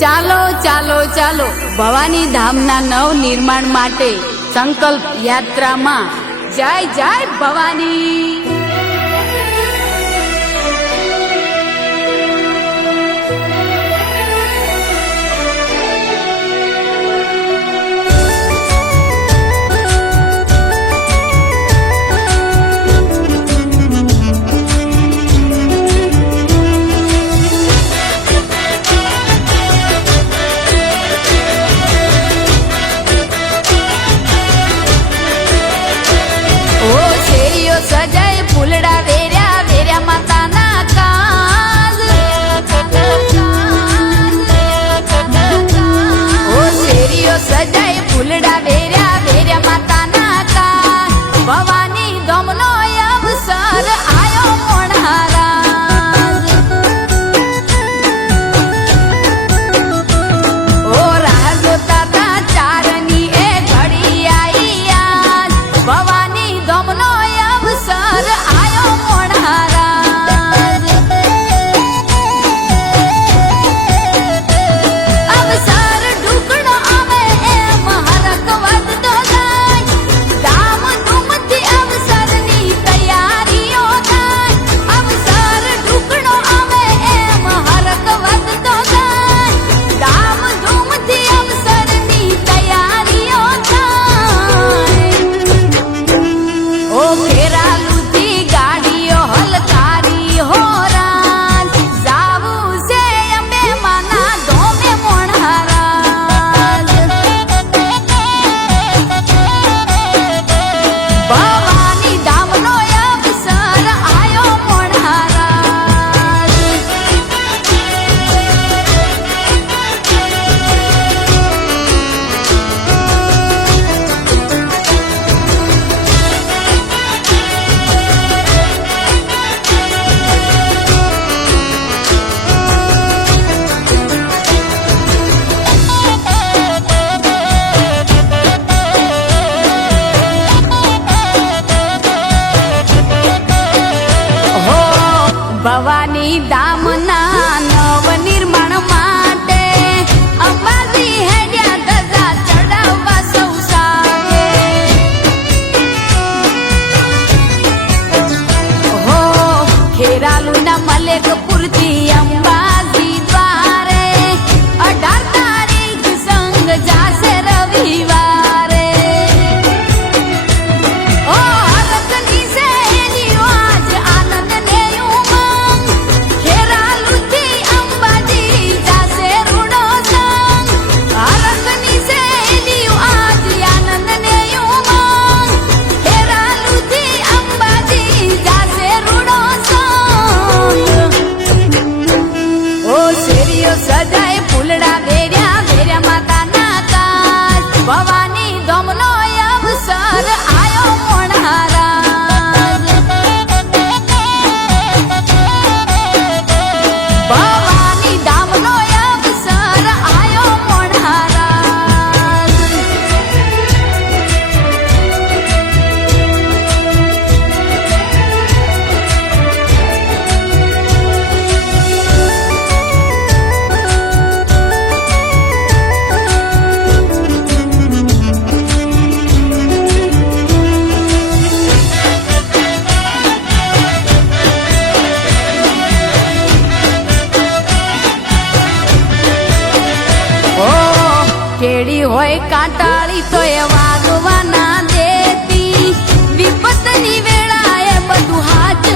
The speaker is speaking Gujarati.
ચાલો ચાલો ચાલો ભવાની ધામના નવ નિર્માણ માટે સંકલ્પ યાત્રામાં જય જય ભવાની। સજાય ફૂલડા વેર્યા વેર્યા માતાના કાજ ઓ શેરીઓ સજાય ફૂલડા વેર્યા વેર્યા માતાના કાજ ભવાની ધમનો અવસર આયો મોણારાજ ઓ રાહ જોતા તા ચારની એ ઘડી આઈ આજ ભવાની ધમનો અવસર આયો મોણારાજ અવસર ઢુકડો આવે એમ હરક વધતો જાય ધામ ધૂમથી અવસરની તૈયારીઓ થાય અવસર ઢુકડો આવે એમ હરક વધતો જાય ધામ ધૂમથી અવસરની તૈયારીઓ થાય ઓ ખેરાલુથી ગાડીઓ હલકારી હો રાજ જાવું છે અંબે માના ધોમે મોણારાજ ભવાની ધામનો અવસર આયો મોણારાજ હો ભવાની ધામના નવ નિર્માણ માટે અંબાજી હેડ્યા ધજા ચડાવવા સૌ સાથે હો ખેરાલુના મલેકપુરથી અંબાજી દ્વારે 18 તારીખ સંગ જાશે રવિવારે ઓ હરકની શેરીઓ આજ આનંદને ઉમંગ ખેરાલુથી અંબાજી જાશે રૂડો સંગ હરકની શેરીઓ આજ આનંદને ઉમંગ ખેરાલુથી અંબાજી જાશે રૂડો સંગ ઓ શેરીઓ સજાય ફૂલડા વેર્યા વેર્યા માતાના કાજ ભવાની ધમનો અવસર આયો મોણારાજ ભવાની ધામનો અવસર આયો મોણારાજ ઓ કેડી હોય કાંટાળી તો એ વાગવા ના દેતી વિપતની વેળાએ બધું હાથ